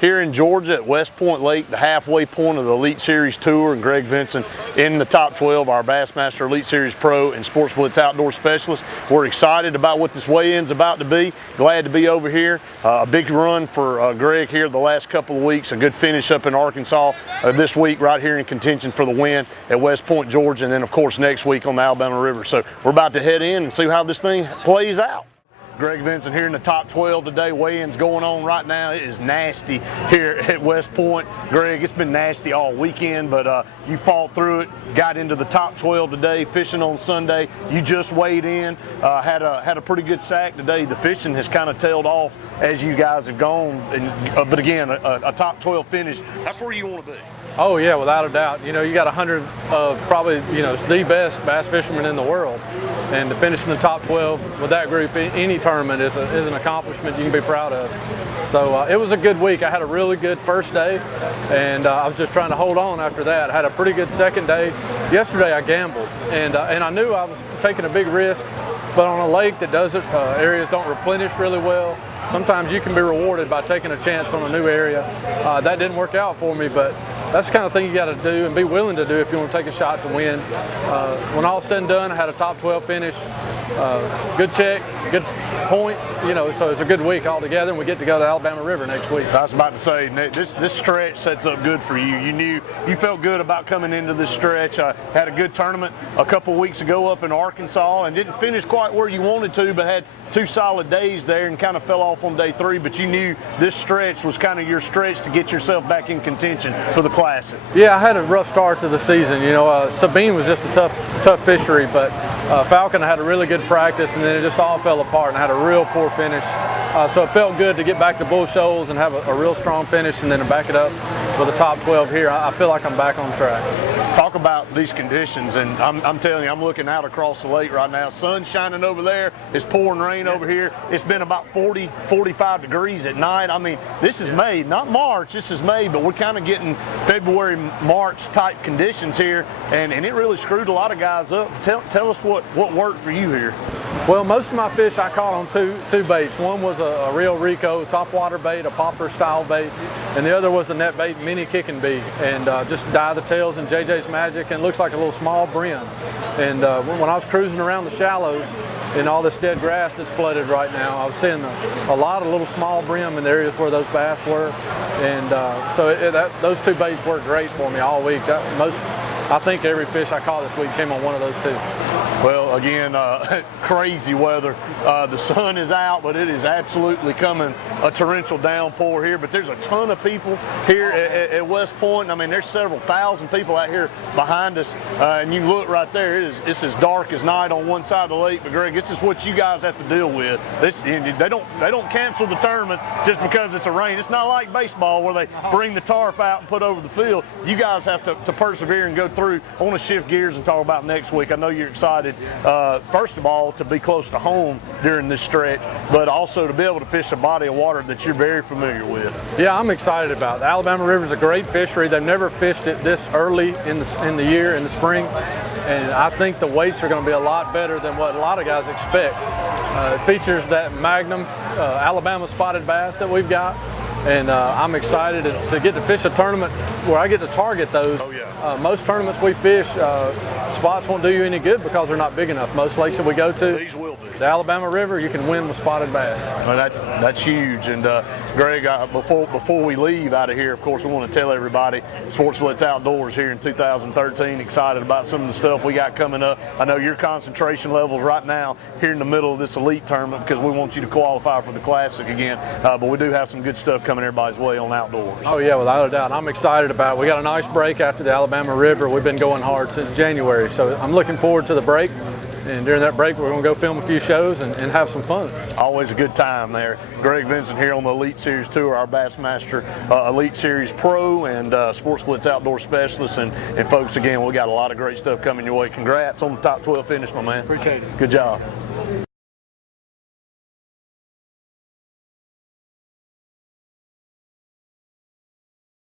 here in Georgia at West Point Lake, the halfway point of the Elite Series Tour, and Greg Vinson in the top 12, our Bassmaster Elite Series Pro and Sports Blitz Outdoor Specialist. We're excited about what this weigh-in's about to be. Glad to be over here. A big run for Greg here the last couple of weeks. A good finish up in Arkansas this week, right here in contention for the win at West Point, Georgia, and then of course next week on the Alabama River. So we're about to head in and see how this thing plays out. Greg Vinson here in the top 12 today. Weigh-in's going on right now. It is nasty here at West Point. Greg, it's been nasty all weekend, but you fought through it, got into the top 12 today, fishing on Sunday. You just weighed in, had a pretty good sack today. The fishing has kind of tailed off as you guys have gone, but again, a top 12 finish, that's where you want to be. Oh yeah, without a doubt. You know, you got 100 of probably, you know, the best bass fishermen in the world, and to finish in the top 12 with that group in any tournament is an accomplishment you can be proud of. So it was a good week. I had a really good first day, and I was just trying to hold on after that. I had a pretty good second day. Yesterday I gambled, and I knew I was taking a big risk, but on a lake that doesn't, areas don't replenish really well, sometimes you can be rewarded by taking a chance on a new area. That didn't work out for me, but that's the kind of thing you got to do and be willing to do if you want to take a shot to win. When all said and done, I had a top 12 finish, good check, good points, you know, so it's a good week altogether, and we get to go to the Alabama River next week. I was about to say, this stretch sets up good for you. You felt good about coming into this stretch. Had a good tournament a couple weeks ago up in Arkansas and didn't finish quite where you wanted to, but had 2 solid days there and kind of fell off on day 3, but you knew this stretch was kind of your stretch to get yourself back in contention for the Classic. Yeah, I had a rough start to the season. You know, Sabine was just a tough fishery, but Falcon had a really good practice, and then it just all fell apart, and I had a real poor finish. So it felt good to get back to Bull Shoals and have a real strong finish, and then to back it up with a top 12 here. I feel like I'm back on track. Talk about these conditions, and I'm telling you, I'm looking out across the lake right now. Sun's shining over there. It's pouring rain over here. It's been about 40, 45 degrees at night. I mean, this is May, not March. This is May, but we're kind of getting February, March type conditions here, and it really screwed a lot of guys up. Tell us what worked for you here. Well, most of my fish I caught on two baits. One was a real Rico topwater bait, a popper style bait, and the other was a net bait mini kicking bee, and just dye the tails in JJ's Magic, and looks like a little small brim. And when I was cruising around the shallows in all this dead grass that's flooded right now, I was seeing a lot of little small brim in the areas where those bass were, and so those 2 baits worked great for me all week. I think every fish I caught this week came on one of those 2. Well, again, crazy weather. The sun is out, but it is absolutely coming a torrential downpour here. But there's a ton of people here at West Point. I mean, there's several thousand people out here behind us, and you look right there. It's as dark as night on one side of the lake. But Greg, this is what you guys have to deal with. They don't cancel the tournament just because it's a rain. It's not like baseball where they bring the tarp out and put over the field. You guys have to persevere and go through. I want to shift gears and talk about next week. I know you're excited. First of all, to be close to home during this stretch, but also to be able to fish a body of water that you're very familiar with. Yeah, I'm excited about it. The Alabama River is a great fishery. They've never fished it this early in the year, in the spring, and I think the weights are going to be a lot better than what a lot of guys expect. It features that Magnum Alabama spotted bass that we've got, and I'm excited to get to fish a tournament where I get to target those. Oh, yeah. Most tournaments we fish, spots won't do you any good because they're not big enough. Most lakes that we go to, these will do. The Alabama River, you can win with spotted bass. Well, that's huge. And Greg, before we leave out of here, of course, we want to tell everybody Sports Blitz Outdoors here in 2013. Excited about some of the stuff we got coming up. I know your concentration levels right now here in the middle of this elite tournament because we want you to qualify for the Classic again. But we do have some good stuff coming everybody's way on outdoors. Oh yeah, without a doubt. I'm excited about it. We got a nice break after the Alabama River. We've been going hard since January, so I'm looking forward to the break. And during that break, we're going to go film a few shows and have some fun. Always a good time there. Greg Vinson here on the Elite Series Tour, our Bassmaster Elite Series Pro and Sports Blitz Outdoor Specialist. And folks, again, we got a lot of great stuff coming your way. Congrats on the top 12 finish, my man. Appreciate it. Good job.